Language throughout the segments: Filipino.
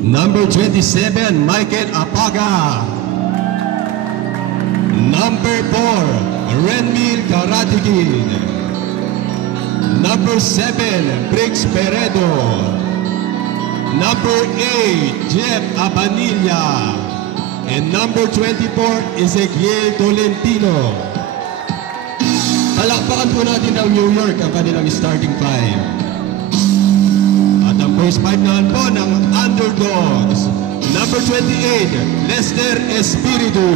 Number 27, Michael Apaga. Number 4, Renmil Karatigin. Number 7, Briggs Peredo. Number 8, Jeff Abanilla. And number 24, Ezequiel Tolentino. Palakpakan po natin ng New York ang kanilang starting five. At ang first five naman po ng Underdogs. Number 28, Lester Espiritu.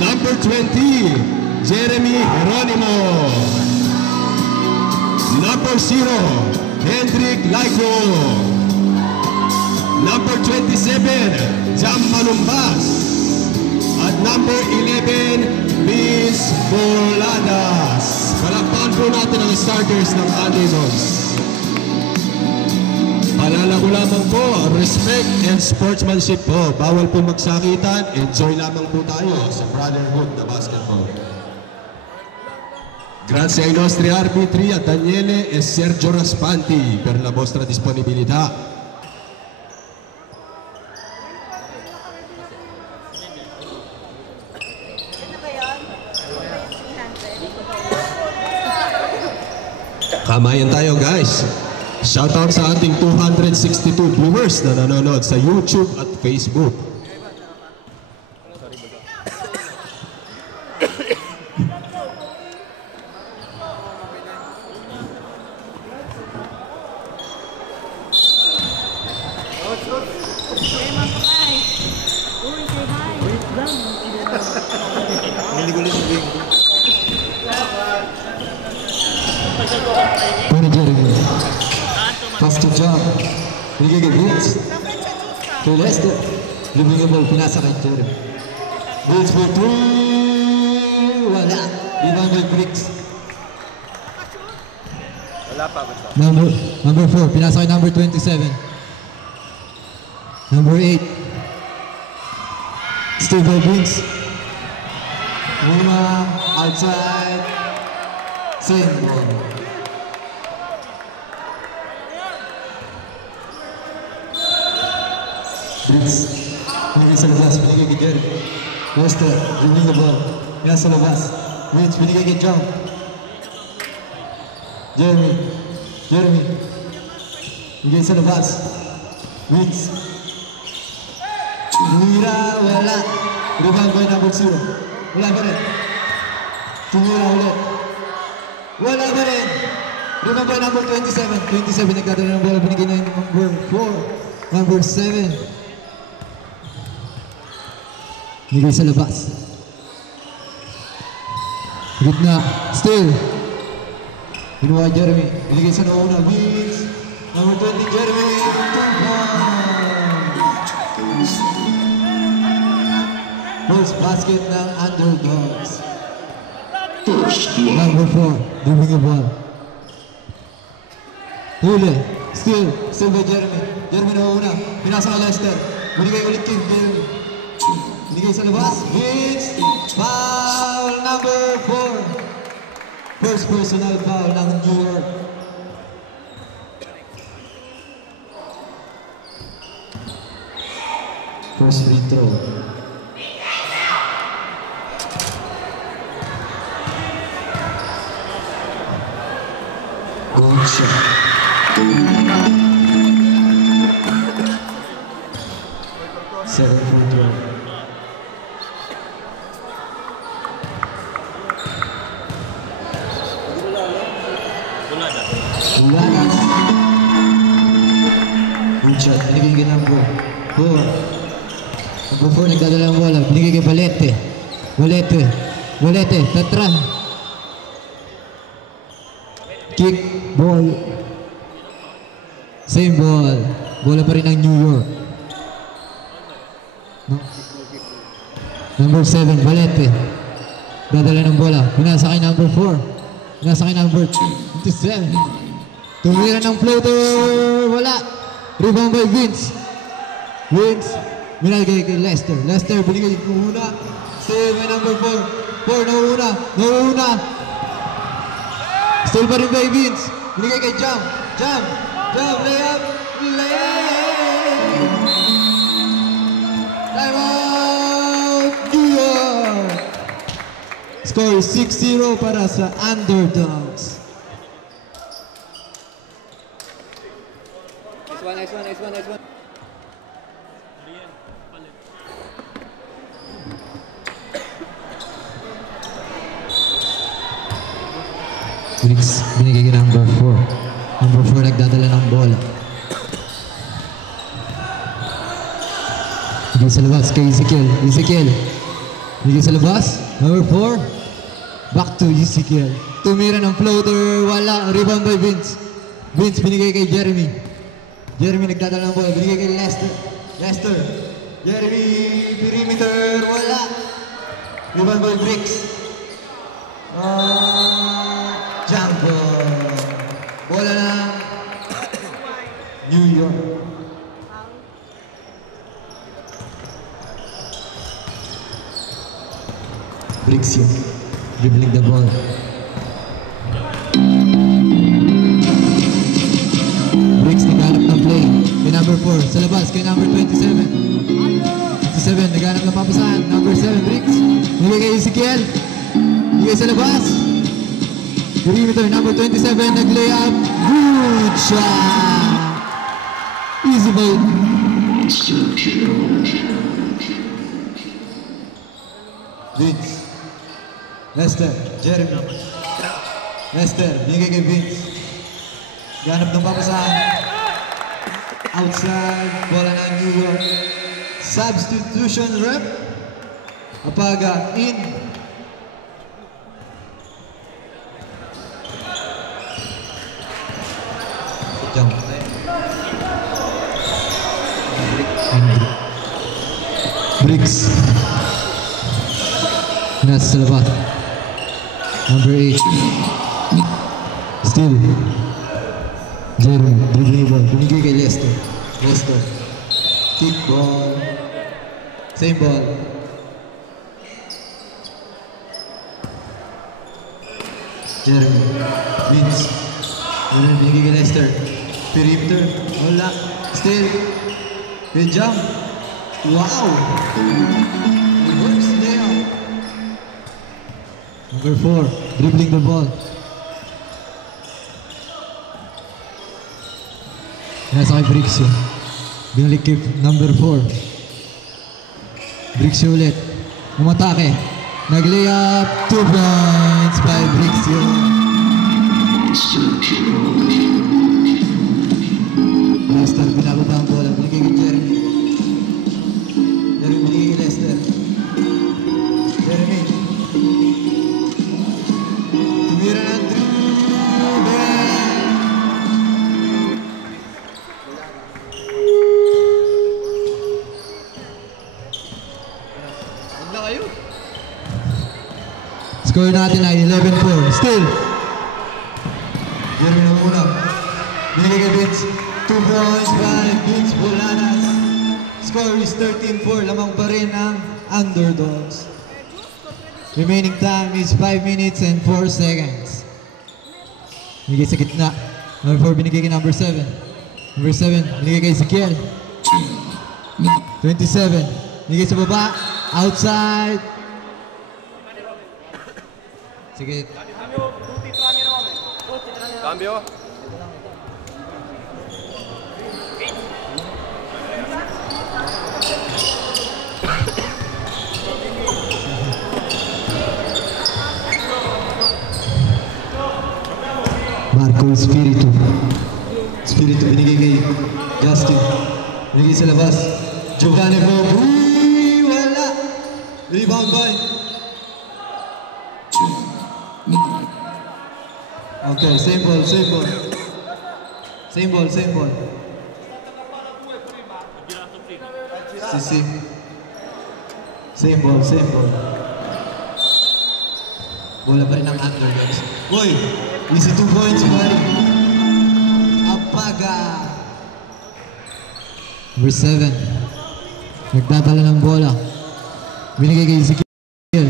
Number 20, Jeremy Geronimo. Number 0, Hendrik Laico. Number 27, Jam Malumbas. At number 11, Miss Boladas. Palakpakan po natin ang starters ng Underdogs. Paalala ko lamang po, respect and sportsmanship po. Bawal po magsakitan, enjoy lamang po tayo sa brotherhood na basketball. Grazie ai nostri arbitri, a Daniele e Sergio Raspanti per la vostra disponibilità. Kamayan tayo guys. Shoutout sa ating 262 viewers na nanonood sa YouTube at Facebook. Faster jump. Binigay kay Vince. Kay Lester. Luming ang ball. Pinasa kay Jeremy. Vince for 3. Wala. Rebound by Briggs. Wala pa. Number 4. Pinasa kay number 27. Number 8. Steve by Vince. Una. Outside. Same ball. Briggs, binigay sa labas, binigay kay Jerry. Lester, binigay the ball. Yan sa labas. Vince, binigay kay John. Jeremy. Binigay sa labas. Vince. Tumira, wala. Rebound by number 0. Wala pa rin. Tumira ulit. Wala pa rin. Rebound by number 27. 27 nagkataon ng bola, binigay na number 4. Number 7. Binigay sa labas. Gitna. Still. Binuha Jeremy. Binigay sa nauna. Vince. Number 20, Jeremy. First basket ng Underdogs. Number 4. Dribling the ball. Huli. Still by Jeremy. Jeremy nauna. Pinasa ka Lester. Binigay ulit kay Jeremy. Binigay sa labas. Vince. Foul number 4. First personal foul ng New York. First free throw. Good shot. Seven for 12. Bulanas. Good shot. Binigay kay number 4. Number 4 nagdadala ng bola. Binigay kay Valete. Tatra. Kick. Ball. Same ball. Bola pa rin ng New York. No? Number 7, Valete. Dadala ng bola. Pinasa kay number 4. Pinasa kay number 27. Tumira ng floater. Wala. Rebound by Vince. Binigay kay Lester. Lester binigay kay una. Still by number 4. 4 nauna. Still pa rin by Vince. Binigay kay Jam. Layup. score is 6-0 para sa Underdogs. Nice one. Briggs, binigay kay number 4. Number 4 nagdadala ng bola. Bigay sa labas kay Ezekiel. Bigay sa labas. Number 4. Back to Ezekiel. Tumira ng floater. Wala. Rebound by Vince. Vince binigay kay Jeremy. Jeremy nagdadala ng bola. Binigay kay Lester. Jeremy. Perimeter. Wala. Rebound by Briggs. Jumper. Bola na New York. Briggs yun. Dribbling the ball. Briggs naghanap ng play. Kay number 4. Sa labas. Kay number 27. 27. Naghanap ng papasahan. Number 7. Briggs. Nagay kay Ezekiel. Nagay sa labas. Perimeter. Number 27. Nag-layup. Good shot. Easy ball. Vince. Lester, Jeremy. Lester, bigay kay Vince. Ganap ng papasahan. Outside, bola ng New York. Substitution rep. Apaga, in. Jump. Briggs. Nasa sa labas. Number 8. Still. Jeremy. Dribbling ball. Binigay kay Lester. Kick ball. Same ball. Jeremy. Vince. Binigay kay Lester. Perimeter. Wala. Still. Good jump. Wow. Reverse there. Number 4, dribbling the ball. Nasa kay Briggs yun. Binalik kay number 4. Briggs yun ulit. Umatake. Nag-layup. 2 points by Briggs yun. Lester, binababa ang bola. Binigay kay Jeremy. Jeremy binigay kay Lester. Jeremy. Tumira ng dribble. Huwag na kayo. Score natin ay 11-4. Still. Jeremy na muna. Binigay kay Vince. 2 points by Vince Bolanas. Score is 13-4. Lamang pa rin ang Underdogs. Remaining time is 5 minutes and 4 seconds. Binigay sa gitna. Number 4 binigay kay number 7. Number 7 binigay kay Ezekiel. 27 binigay sa baba. Outside. Sige. Cambio. Marco Espiritu. Espiritu binigay kay Justin. Binigay sa labas. Giovanni Bob. Wala. Rebound by. Okay, same ball. Same ball. Sisi. Same ball. Bola pa rin ang Underdogs. Boy, easy 2 points, buddy. Apaga. Number 7. Nagtatala ng bola. Binigay kay Ezekiel.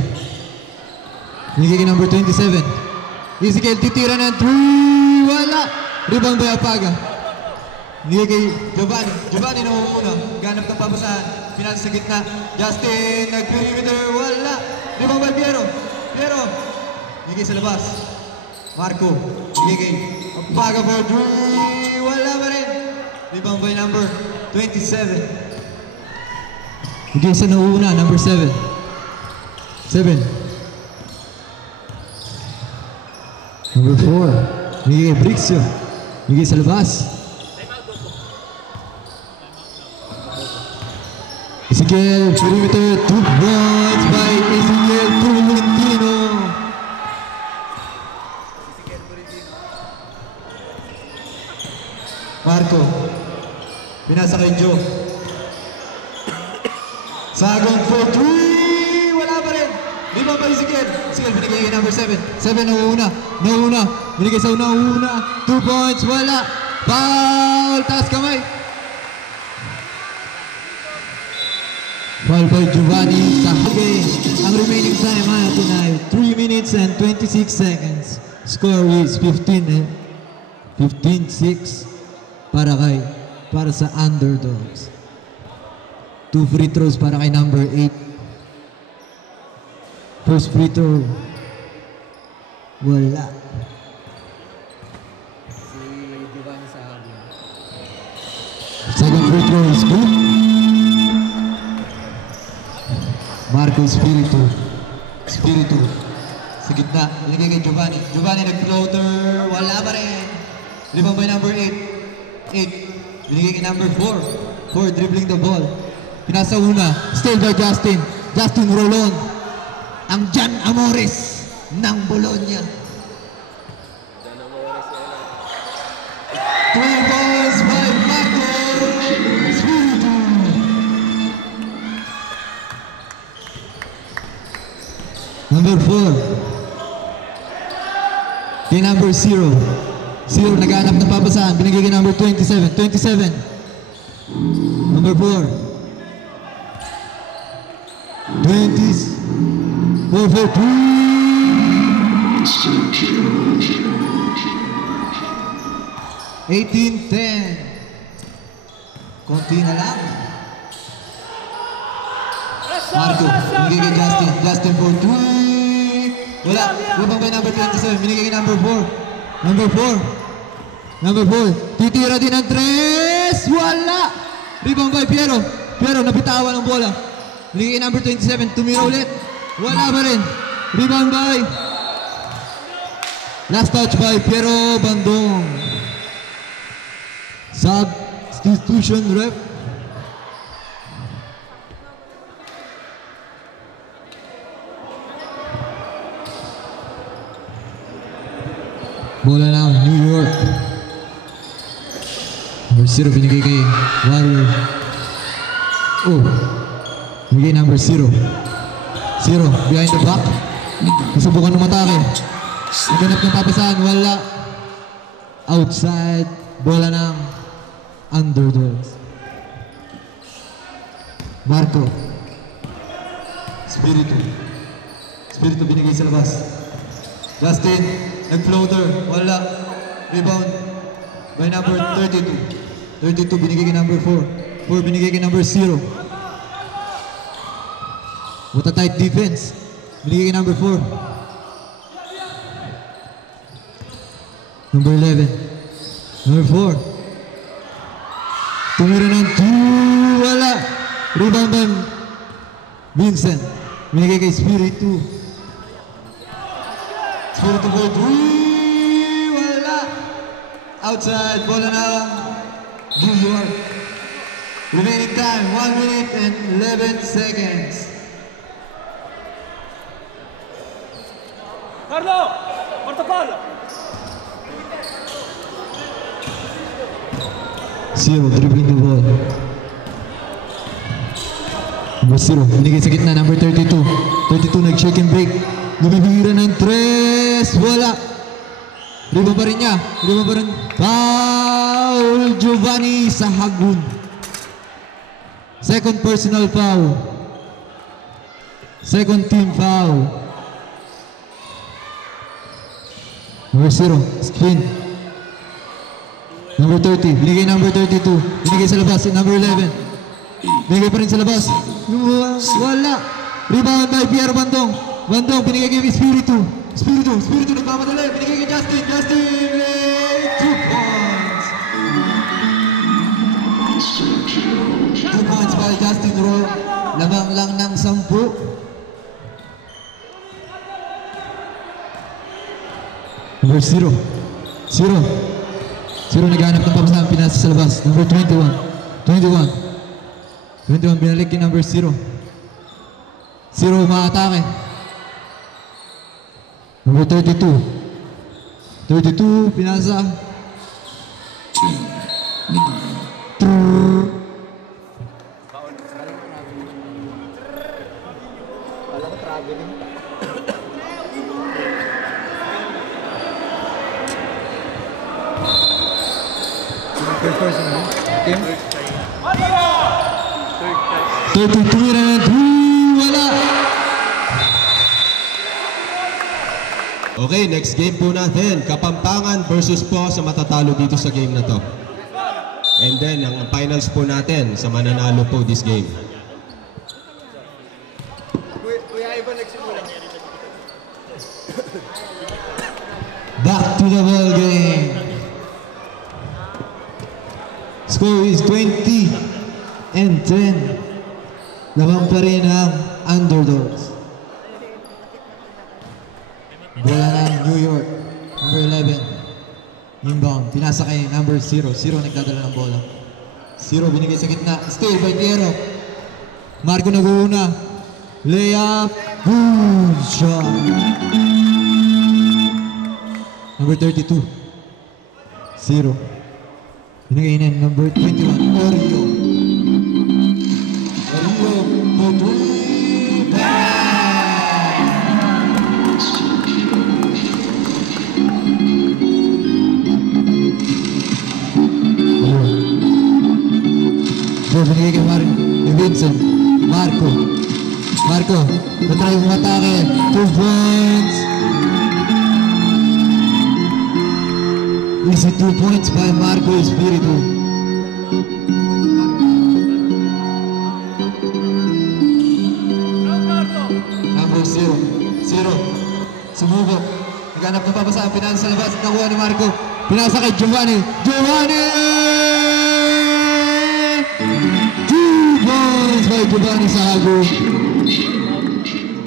Binigay kay number 27. Ezekiel titira ng 3. Wala. Rebound by Apaga. Binigay kay Giovanni. Giovanni na umuna. Ganap ng papasahan. Pinasa sa gitna. Justin nag-perimeter. Wala. Rebound by Piero. Binigay sa labas. Marco, binigay. Baga for 3. Wala pa rin. Rebound by number 27. Binigay sa nauna, number 7. 7. Number 4. Binigay Brixio. Binigay sa labas. Ezekiel, perimeter, 2 points by Ezekiel Tolentino. Marco, pinasa kay Joe. Sagong for 3, wala pa rin. Lima pa Ezekiel. Ezekiel, binigay kay number 7. 7 nauuna. Binigay sa una. 2 points, wala. Foul, taas kamay. Foul by Giovanni Tahage. Ang remaining time natin ay 3 minutes and 26 seconds. Score is 15-6 para sa Underdogs. 2 free throws para kay number 8. First free throw. Wala. Si Giovanni sa akin. Second free throw is good. Marco Espiritu. Sa gitna, binigay kay Giovanni. Giovanni nag-floater, wala pa rin. Rebound by number 8. Binigay kay number 4. 4 dribbling the ball. Pinasa una, still by Justin. Justin Rolon. Ang Jan Amores ng Bologna. 3 points by Marco Espiritu. Number 4. Kay number 0. 0 naghahanap ng papasahan. Binigay kay number 27. 27. Number 4. 20s. 4 for 2. 18-10. Konti na lang. Marco, binigay kay Justin. Justin for 3. Wala. Lubang by number 27. Binigay kay number 4. Number 4. Titira din ang 3. Wala. Rebound by Piero. Piero, napitawan ng bola. Binigay kay number 27. Tumira ulit. Wala pa rin. Rebound by. Last touch by Piero Bandong. Substitution ref. Bola na New York. Number 0 binigay kay Warrior. Binigay number 0. 0 behind the back. Nasubukan ng matake. Naganap ng papasahan. Wala. Outside. Bola ng Underdogs. Marco. Espiritu binigay sa labas. Justin, nag-floater, wala. Rebound by number 32. 32 binigay kay number 4. 4 binigay kay number 0. What a tight defense. Binigay kay number 4. Number 11. Number 4. Tumira ng 2. Wala. Rebound by Vincent. Binigay kay Espiritu. Espiritu for 3. Wala. Outside. Bola ng New York. Remaining time, 1 minute and 11 seconds. Carlo! Portapal! 0, dribbling the ball. Number 0, binigay sa gitna, number 32. 32 nag-shake and break. Lumibira ng 3, wala. Rebound pa rin niya. Foul, Giovanni Sahagun. Second personal foul. Second team foul. Number 0, screen. Number 30, binigay number 32. Binigay sa labas, number 11. Binigay pa rin sa labas. Wala. Rebound by Pierre Bandong. Bandong, binigay kay Espiritu. Spiritu nagmamadali. Binigay kay Justin. Justin, 2 points. 2 points by Justin Rowe. Lamang lang ng 10. Number 0. 0 naghanap ng papasahan, pinasa sa labas. Number 21, binalik kay number 0. 0 umaatake. Number 32, pinasa. Kala ko traveling. Third person na. Kim? 32 na 2, wala. Okay, next game po natin. Kapampangan versus po sa matatalo dito sa game na to. And then, ang finals po natin sa mananalo po this game. Kuya Ivan nagsimula. Back to the ball game. Score is 20-10. Lamang pa rin ang underdogs. Bola ng New York. Number 11. Inbound. Pinasa kay number 0. 0 nagdadala ng bola. 0 binigay sa gitna. Steal by Tiero. Marco nag-uuna. Layup. Good shot. Number 32. 0. Binigay na number 21. Oreo. For 3. Bang! So, binigay kay Vincent. Marco, natry yung atake. 2 points. Easy 2 points by Marco Espiritu. Number 0. Sumubok. Naghanap ng papasa. Pinasa sa labas. Nakuha ni Marco. Pinasa kay Giovanni. 2 points by Giovanni Sago.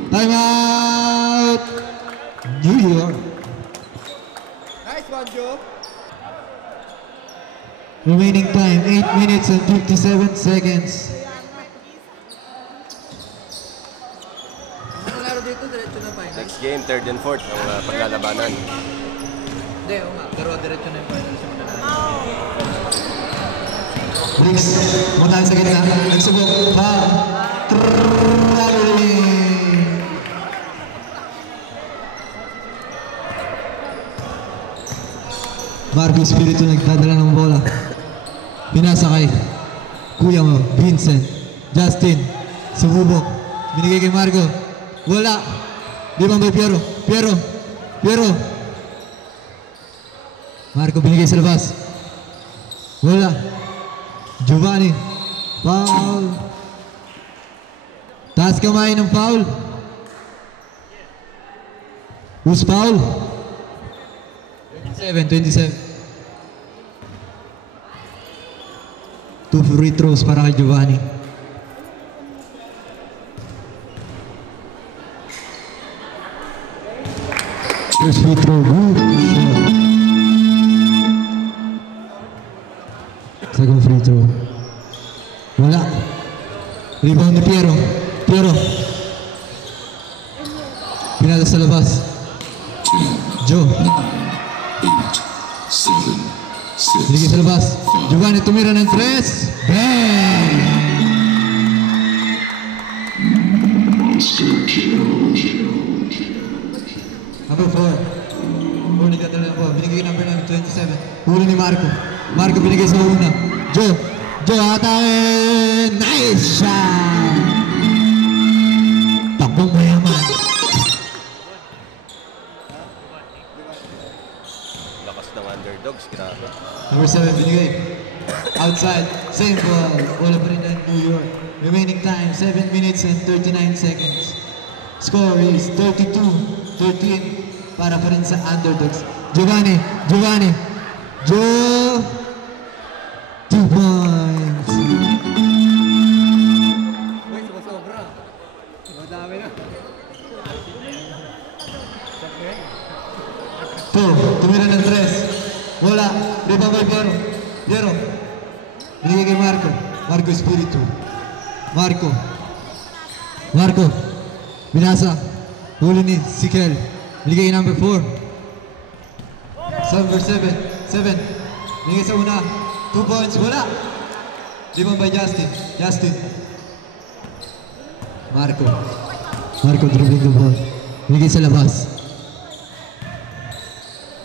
Time out. New York. Nice one, Joe. Remaining time, 8 minutes and 57 seconds. Ang laro dito, diretso na finals. Next game, 3rd and 4th ang paglalabanan. Hindi, oo nga. Pero diretso na yung finals yung mananalo. Briggs, muna tayo sa gitna. Nagsubok. Foul. Traveling. Marco Espiritu nagdadala ng bola. Pinasa kay kuya mo, Vincent. Justin, sumubok. Binigay kay Marco. Wala. Di ba may Piero? Marco binigay sa labas. Wala. Giovanni. Foul. Taas kamay ng foul. Who's foul? 27. 2 free throws para kay Giovanni. First free throw. Good shot. Second free throw. Wala. Rebound ni Piero. Pinala sa labas. Joe. 7, 6, Ligay sa labas. Giovanni tumira ng 3. Bang! Number 4. Huli ka talaga po. Binigay number 27. Huli ni Marco. Marco binigay sa una. Joe atake. Nice shot! Takbong mayaman. Lakas ng underdogs, grabe. Number 7 binigay. Outside. Same ball. Bola pa rin ng New York. Remaining time, 7 minutes and 39 seconds. Score is 32-13. para pa rin sa underdogs. Giovanni. 2 points. Uy, sobra. Madami na. 2, tumira ng 3. Wala. Rebound by Piero. Binigay kay Marco. Marco Espiritu. Marco. Binasa. Huli ni Sikel. Binigay kay number 4. Number 7. Binigay sa una. 2 points. Wala. Rebound by Justin. Marco dribbling the ball. Binigay sa labas.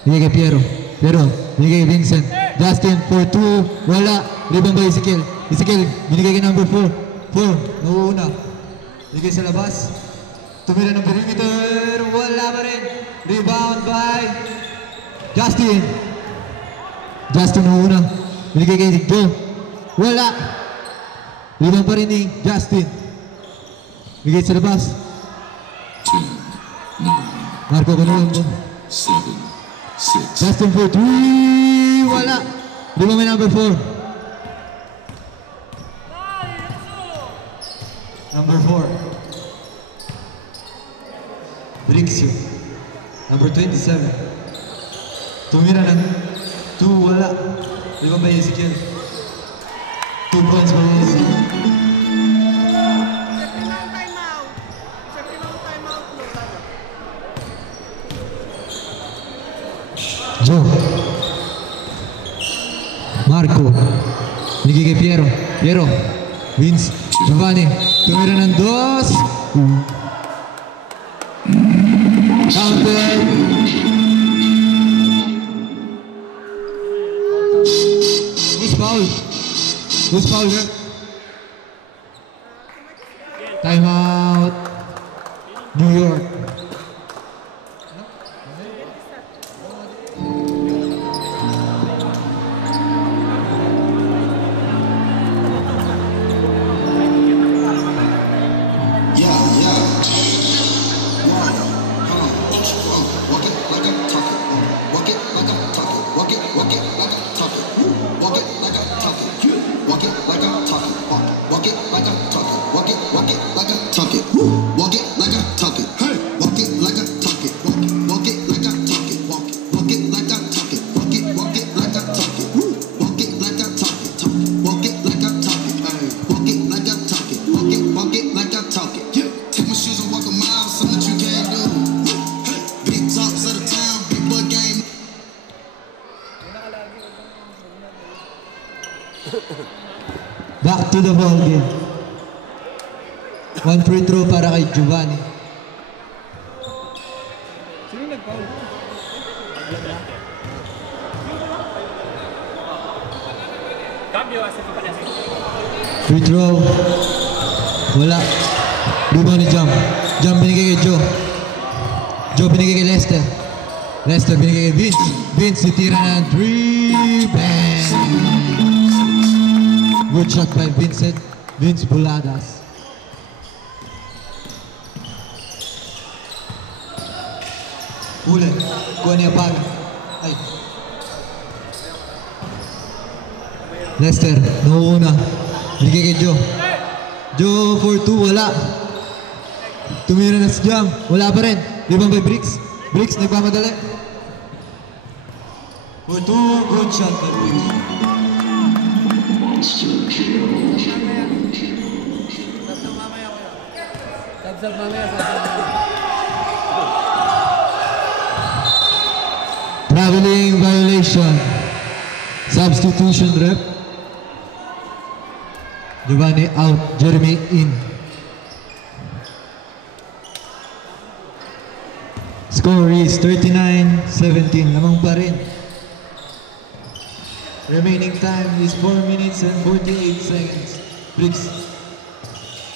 Binigay kay Piero. Binigay kay Vincent. Justin for 2. Wala. Rebound by Ezekiel. Binigay kay number 4. Nauuna. Binigay sa labas. Tumira ng perimeter. Wala pa rin. Rebound by Justin nauuna. Binigay kay Joe. Wala. Rebound pa rin ni Justin. Binigay sa labas. Marco Canulan mo. 7, 6. Justin for 3. Wala. Rebound by number 4. Number 4. Brixio. Number 27. Tumira ng 2. Wala. Rebound by Ezekiel. 2 points by Ezekiel. Joe. Marco. Binigay kay Piero. Vince. Giovanni. Tumira ng 2. Counted. Who's foul here? Time out. New York. Back to the ball game. One free throw para kay Giovanni. Sino nag-foul? Free throw. Wala. Rebound ni Jam binigay kay Joe binigay kay Lester binigay kay Vince titira ng 3. Bang! Good shot by Vince Buladas. Ulit. Kuha niya baga. Ay. Lester, nauuna. Binigay kay Joe for 2, wala. Tumira na si Jam, wala pa rin. Rebound by Bricks, nagpamadali. For 2, good shot by Bricks. Sabsab mamaya. Traveling violation. Substitution rep. Giovanni out, Jeremy in. Score is 39-17. Lamang pa rin. Remaining time is 4 minutes and 48 seconds. Bricks,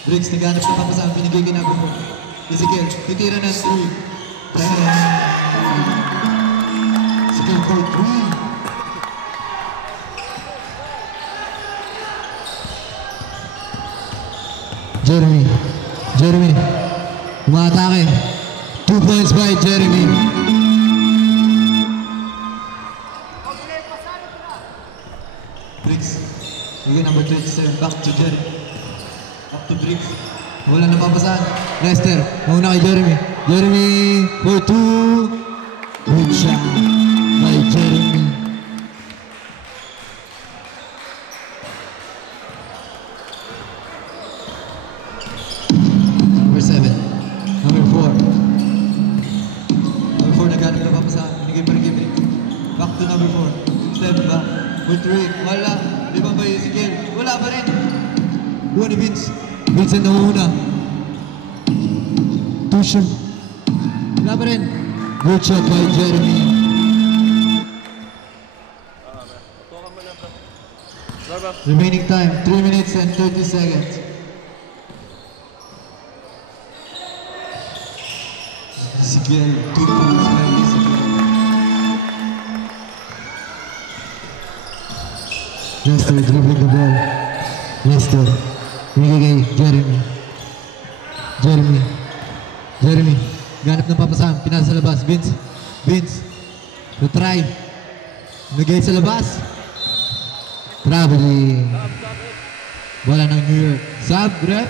naghanap na papasama. Binigay ginagawa mo. Ezekiel, titira ng 3. Ezekiel for 3. Jeremy, umatake. 2 points by Jeremy. Bigay number 27. Back to Jeremy. Back to Briggs. Wala na papasahan. Lester. Mauna kay Jeremy. Jeremy for 2. Good shot by Jeremy. Number 7. Number 4. Number 4 naghanap na papasahan. Binigay pa rin kay Briggs. Back to number 4. Step back. For 3. Wala. Lima ba yung Ezekiel? Wala pa rin. Buwan ni Vince. Vince na una. Two-shot. Wala pa rin. Good shot by Jeremy. Remaining time, 3 minutes and 30 seconds. Ezekiel, 2 points by Ezekiel. Lester dribbling the ball. Lester. Binigay kay Jeremy. Jeremy. Ganap ng papasahan. Pinasa sa labas. Vince. To try. Nagay sa labas. Traveling. Wala ng New York. Sub, rep.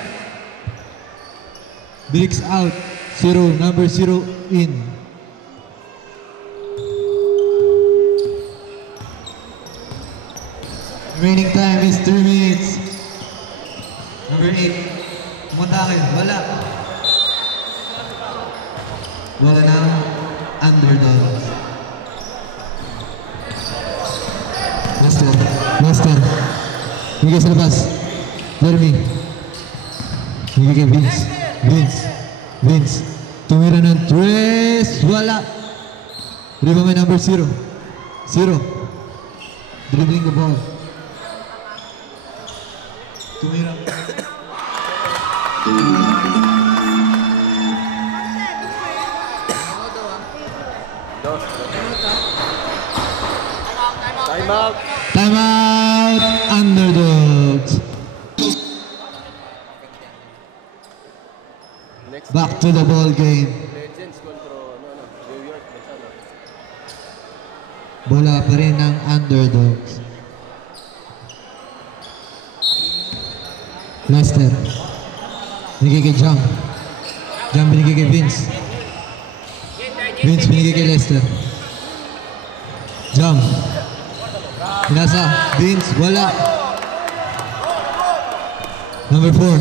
Briggs out. 0. Number 0 in. Remaining time is 3 minutes. Number 8. Pumunta kayo. Wala. Wala na underdogs. Lester. Bigay sa labas. Jeremy. Bigay kay Vince. Tumira ng 3. Wala. Rebound by number 0. Dribbling the ball. Tumira. Time out. Underdogs. Back to the ball game. Legends control New York. Bola pa rin ng underdogs. Lester. Binigay kay Jam binigay kay Vince binigay kay Lester. Jam. Pinasa. Vince. Wala. Number 4.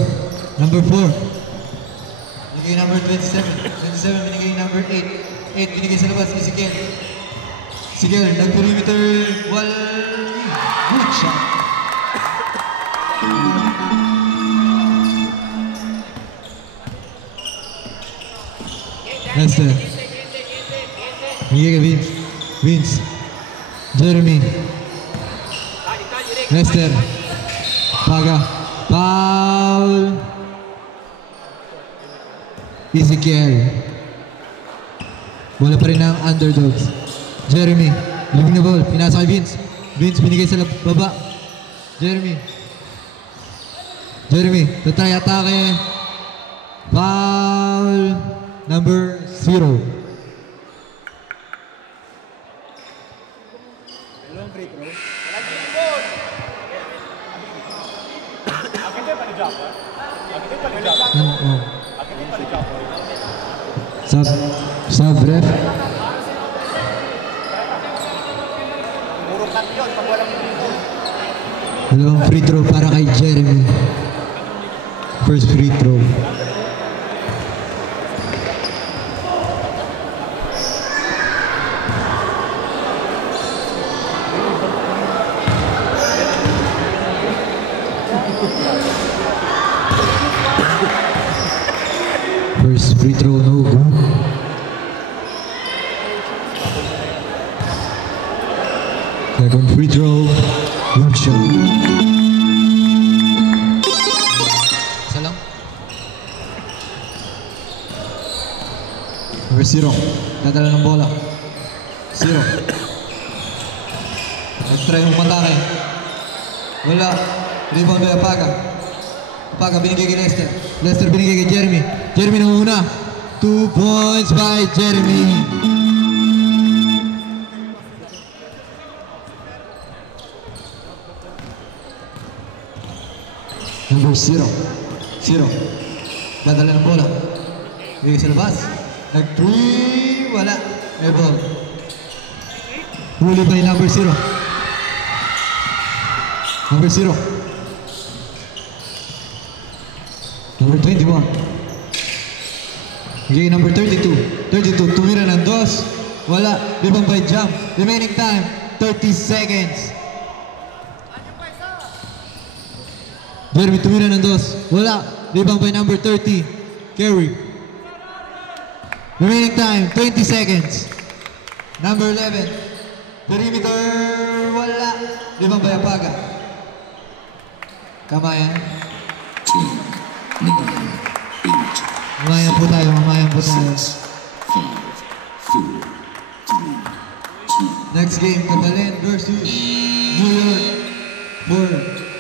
Binigay number 27. Binigay number 8. 8 binigay sa labas. Ezekiel. Nag-perimeter. Wala. Good shot. Lester. Binigay kay Vince. Jeremy. Lester. Paga. Foul. Ezekiel. Bola pa rin ng underdogs. Jeremy. Living the ball. Pinasa kay Vince. Binigay sa baba. Jeremy. Tatry atake. Foul. Number 0. Sub ref. Dalawang free throw para kay Jeremy. First free throw. First free throw, no good. Second free throw, good shot. Isa lang. Number 0, dadala ng bola. 0. Nag-try yung matake. Wala. Rebound by Apaga binigay kay Lester. Lester binigay kay Jeremy. Jeremy na una. 2 points by Jeremy. Number 0. Dadala ng bola. Bigay sa labas. Nag-3. Wala. Air ball. Huli by number 0. Number 0. Number 21. Bigay number 32. 32. Tumira ng 2. Wala. Rebound by jump. Remaining time, 30 seconds. Jeremy tumira ng 2. Wala. Rebound by number 30. Carry. Remaining time, 20 seconds. Number 11. Perimeter. Wala. Rebound by Apaga. Kamayan. 10, 9, 8, Mamayan po tayo. 6, 5, 4, 3, 2. Next game, Kabalin versus New York. 4.